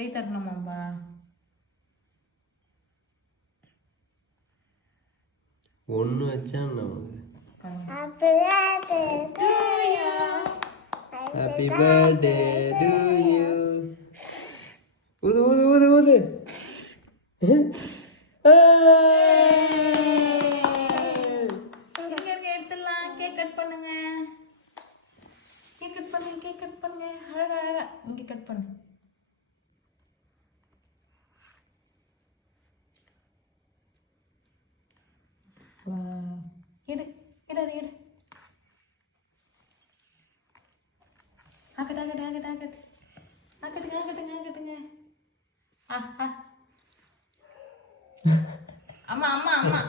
கை தட்டணுமாம்பா? ஒன்று வச்சா நமக்கு ஹாப்பி பர்த்டே டு யூ. ஊது ஊது ஊது ஊது. எடுத்துடலாம். கேக் கட் பண்ணுங்க. கேக் கட் பண்ணுங்க. கேக் கட் பண்ணுங்க. அழகா அழகா இங்கே கட் பண்ணு. எடு எடு அது எடு. ஆக்கட்டு ஆக்கட்டு ஆக்கட்டு ஆக்கட்டு ஆக்கட்டுங்க ஆக்கட்டுங்க ஆக்கட்டுங்க. ஆ ஆ அம்மா அம்மா அம்மா